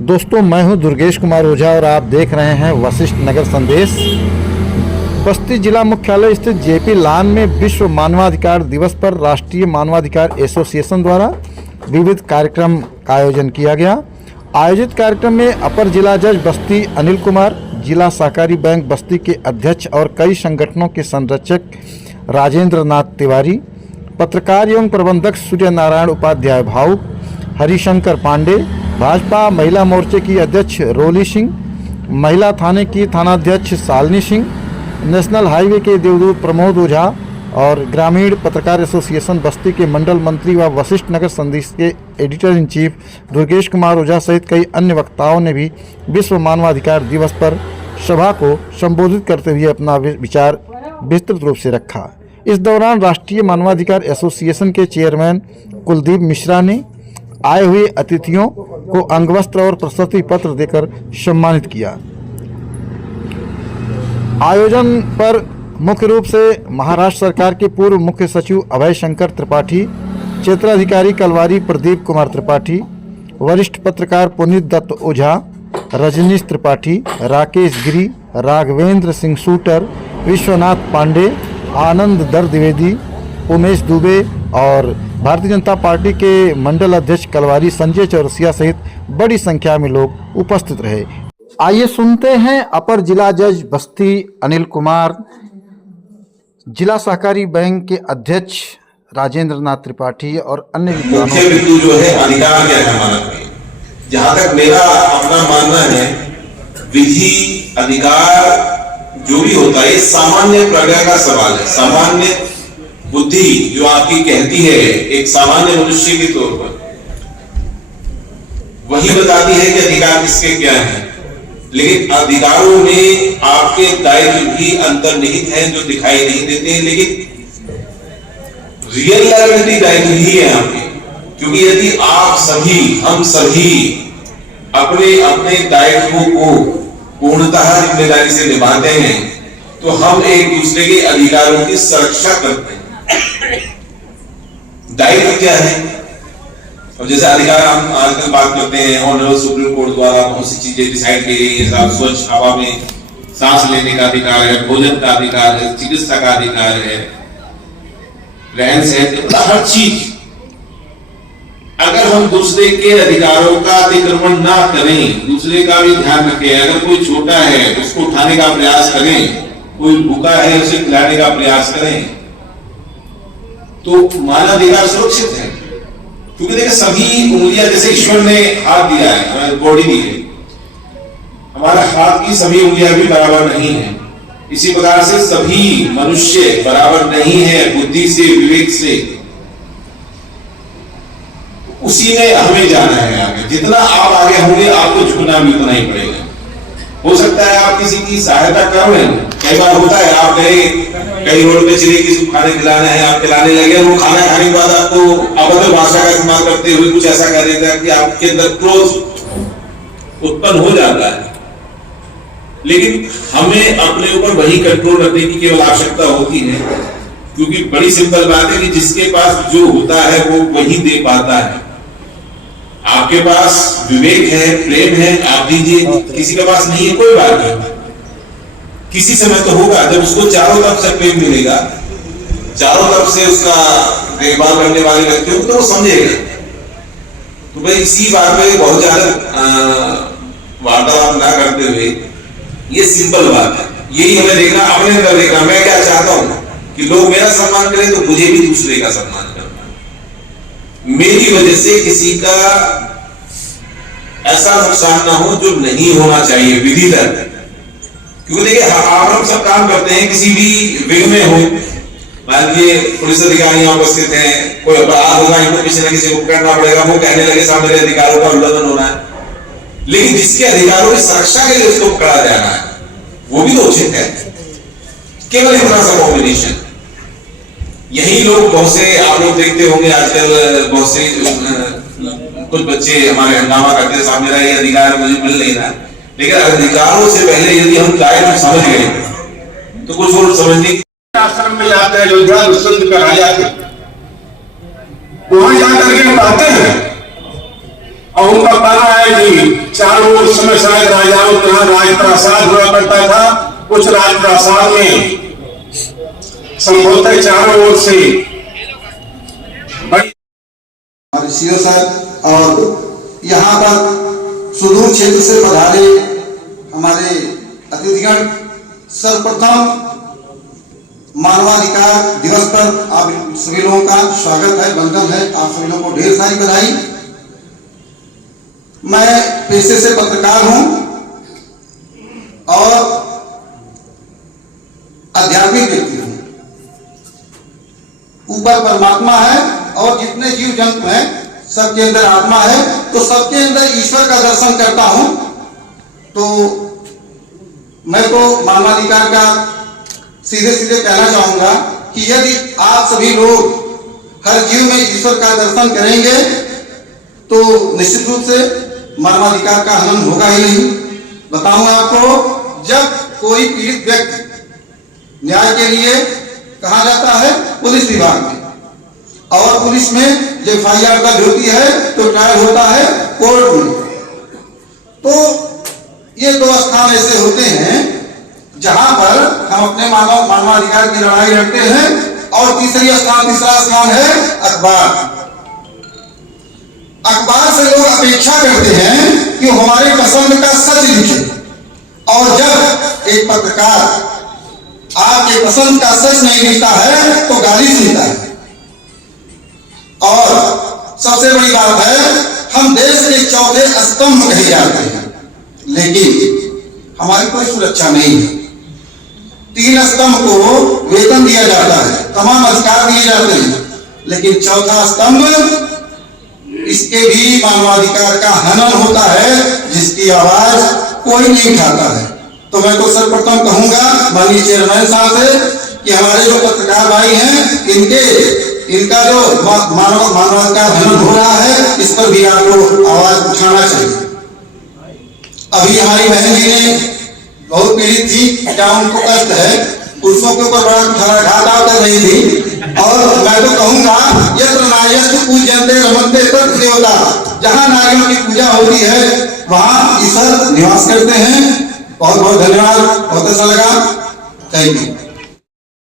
दोस्तों, मैं हूं दुर्गेश कुमार ओझा और आप देख रहे हैं वशिष्ठ नगर संदेश। बस्ती जिला मुख्यालय स्थित जेपी लॉन में विश्व मानवाधिकार दिवस पर राष्ट्रीय मानवाधिकार एसोसिएशन द्वारा विविध कार्यक्रम का आयोजन किया गया। आयोजित कार्यक्रम में अपर जिला जज बस्ती अनिल कुमार, जिला सहकारी बैंक बस्ती के अध्यक्ष और कई संगठनों के संरक्षक राजेंद्र नाथ तिवारी, पत्रकार एवं प्रबंधक सूर्य नारायण उपाध्याय भावुक, हरिशंकर पांडे, भाजपा महिला मोर्चे की अध्यक्ष रोली सिंह, महिला थाने की थानाध्यक्ष शालिनी सिंह, नेशनल हाईवे के देवदूत प्रमोद ओझा और ग्रामीण पत्रकार एसोसिएशन बस्ती के मंडल मंत्री व वशिष्ठ नगर संदेश के editor in chief Durgesh Kumar Ojha सहित कई अन्य वक्ताओं ने भी विश्व मानवाधिकार दिवस पर सभा को संबोधित करते हुए अपना विचार विस्तृत रूप से रखा। इस दौरान राष्ट्रीय मानवाधिकार एसोसिएशन के चेयरमैन कुलदीप मिश्रा ने आए हुए अतिथियों को अंगवस्त्र और प्रशस्ति पत्र देकर सम्मानित किया। आयोजन पर मुख्य रूप से महाराष्ट्र सरकार के पूर्व मुख्य सचिव अभय शंकर त्रिपाठी, क्षेत्राधिकारी कलवारी प्रदीप कुमार त्रिपाठी, वरिष्ठ पत्रकार पुनीत दत्त ओझा, रजनीश त्रिपाठी, राकेश गिरी, राघवेंद्र सिंह शूटर, विश्वनाथ पांडे, आनंद दर द्विवेदी, उमेश दुबे और भारतीय जनता पार्टी के मंडल अध्यक्ष कलवारी संजय चौरसिया सहित बड़ी संख्या में लोग उपस्थित रहे। आइए सुनते हैं अपर जिला जज बस्ती अनिल कुमार, जिला सहकारी बैंक के अध्यक्ष राजेंद्र नाथ त्रिपाठी और अन्य मुख्य बिंदु जो है अधिकार क्या है हमारा। जहां तक मेरा अपना मानना है, विधि अधिकार जो भी होता है सामान्य प्रज्ञा का सवाल है। सामान्य बुद्धि जो आपकी कहती है एक सामान्य मनुष्य के तौर पर, वही बताती है कि अधिकार किसके क्या है। लेकिन अधिकारों में आपके दायित्व भी अंतर्निहित हैं जो दिखाई नहीं देते हैं, लेकिन रियल लायबिलिटी दायित्व ही है आपके। क्योंकि यदि आप सभी, हम सभी अपने अपने दायित्वों को पूर्णतः जिम्मेदारी से निभाते हैं तो हम एक दूसरे के अधिकारों की सुरक्षा करते हैं। दायित्व क्या है? और जैसे अधिकार हम आजकल बात करते हैं, ऑनरेबल सुप्रीम कोर्ट द्वारा बहुत सी चीजें डिसाइड की गई है। स्वच्छ हवा में सांस लेने का अधिकार है, भोजन का अधिकार है, चिकित्सा का अधिकार है, रहन सहन, हर चीज। अगर हम दूसरे के अधिकारों का अतिक्रमण ना करें, दूसरे का भी ध्यान रखें, अगर कोई छोटा है उसको उठाने का प्रयास करें, कोई भूखा है उसे खिलाने का प्रयास करें, तो मानवाधिकार सुरक्षित है। क्योंकि देखिए सभी उंगलियां, जैसे ईश्वर ने हाथ दिया है, हमें बॉडी दी है, हमारा हाथ की सभी उंगलियां भी बराबर नहीं है। इसी प्रकार से सभी मनुष्य बराबर नहीं है बुद्धि से, विवेक से। उसी में हमें जाना है आगे। जितना आप आगे होंगे आपको झुकना भी उतना ही पड़ेगा। हो सकता है आप किसी की सहायता कर रहे हो, कई बार होता है आप गए कई रोड पे चले, किसी को खाने खिलाना है, आप खिलाने लगे, वो खाना खाने के बाद आपको अभद्र भाषा का इस्तेमाल करते हुए कुछ ऐसा कह देता है कि आपके अंदर क्रोध उत्पन्न हो जाता है। लेकिन हमें अपने ऊपर वही कंट्रोल रखने की केवल आवश्यकता होती है, क्योंकि बड़ी सिंपल बात है कि जिसके पास जो होता है वो वही दे पाता है। आपके पास विवेक है, प्रेम है, आप दीजिए। किसी के पास नहीं है, कोई बात नहीं, किसी समय तो होगा जब उसको चारों तरफ से प्रेम मिलेगा, चारों तरफ से उसका देखभाल करने वाले व्यक्ति हो, तो वो समझेगा। तो भाई इसी बात पे बहुत ज्यादा वार्तालाप ना करते हुए, ये सिंपल बात है, यही हमें देखना, अपने अंदर देखना। मैं क्या चाहता हूं कि लोग मेरा सम्मान करें तो मुझे भी दूसरे का सम्मान करना। मेरी वजह से किसी का ऐसा नुकसान ना हो जो नहीं होना चाहिए विधि तक। क्योंकि देखिए हम सब काम करते हैं, किसी भी विंग में हो, मान लीजिए पुलिस अधिकारी यहाँ उपस्थित हैं, कोई अपराध होगा, इनको किसी न किसी को करना पड़ेगा, वो कहने लगे साहब मेरे अधिकारों का उल्लंघन होना है। लेकिन जिसके अधिकारों की सुरक्षा के लिए उसको पकड़ा जाना है, वो भी तो उचित है। केवल इतना सा कॉम्बिनेशन। यही लोग बहुत से आप लोग देखते होंगे आजकल, बहुत से कुछ बच्चे हमारे हंगामा करते हैं, साहब मेरा ये अधिकार मुझे मिल नहीं रहा। लेकिन अधिकारों से पहले यदि हम दायित्व समझ गए तो कुछ और समझने की। आश्रम में जाते हैं, अयोध्या दुष्यंत का राजा थे, वहां जाकर के बातें हैं और उनका कहना है कि चारों ओर समय शायद राजाओं के यहाँ राज प्रासाद हुआ करता था। कुछ राज प्रासाद में संभवतः चारों ओर से बड़ी हमारे सीओ सर और यहाँ पर सुदूर क्षेत्र से पधारे हमारे अतिथिगण, सर्वप्रथम मानवाधिकार दिवस पर आप सभी लोगों का स्वागत है, वंदन है। आप सभी लोगों को ढेर सारी बधाई। मैं पेशे से पत्रकार हूं और आध्यात्मिक व्यक्ति हूं। ऊपर परमात्मा है और जितने जीव जंतु हैं सबके अंदर आत्मा है, तो सबके अंदर ईश्वर का दर्शन करता हूं। तो मैं तो मानवाधिकार का सीधे सीधे कहना चाहूंगा कि यदि आप सभी लोग हर जीव में ईश्वर का दर्शन करेंगे तो निश्चित रूप से मानवाधिकार का हनन होगा ही नहीं। बताऊंगा आपको, जब कोई पीड़ित व्यक्ति न्याय के लिए कहा जाता है पुलिस विभाग में, और पुलिस में जब FIR दर्ज होती है तो ट्रायल होता है कोर्ट में। तो ये दो स्थान ऐसे होते हैं जहां पर हम अपने मानवाधिकार की लड़ाई लड़ते हैं। और तीसरा स्थान है अखबार। अखबार से लोग अपेक्षा करते हैं कि हमारे पसंद का सच लिखे, और जब एक पत्रकार आपके पसंद का सच नहीं लिखता है तो गाली सुनता है। और सबसे बड़ी बात है, हम देश के चौथे स्तंभ कहे जाते हैं, लेकिन हमारी कोई सुरक्षा नहीं है। 3 स्तंभ को वेतन दिया जाता है, तमाम अधिकार दिए जाते हैं, लेकिन चौथा स्तंभ, इसके भी मानवाधिकार का हनन होता है, जिसकी आवाज कोई नहीं उठाता है। तो मैं तो सर्वप्रथम कहूंगा माननीय चेयरमैन साहब से कि हमारे जो पत्रकार भाई हैं इनका जो मानवाधिकार हनन हो रहा है, इस पर भी आपको आवाज उठाना चाहिए। अभी हमारी बहन जी ने बहुत पीड़ित थी, क्या उनको कष्ट है, पुरुषों के ऊपर बड़ा घाटा कर रही थी। और मैं तो कहूंगा यत्र नार्यस्तु पूज्यन्ते रमन्ते तत्र देवता, जहां नारियों की पूजा होती है वहां ईश्वर निवास करते हैं। बहुत बहुत धन्यवाद, बहुत अच्छा लगा। Thank you.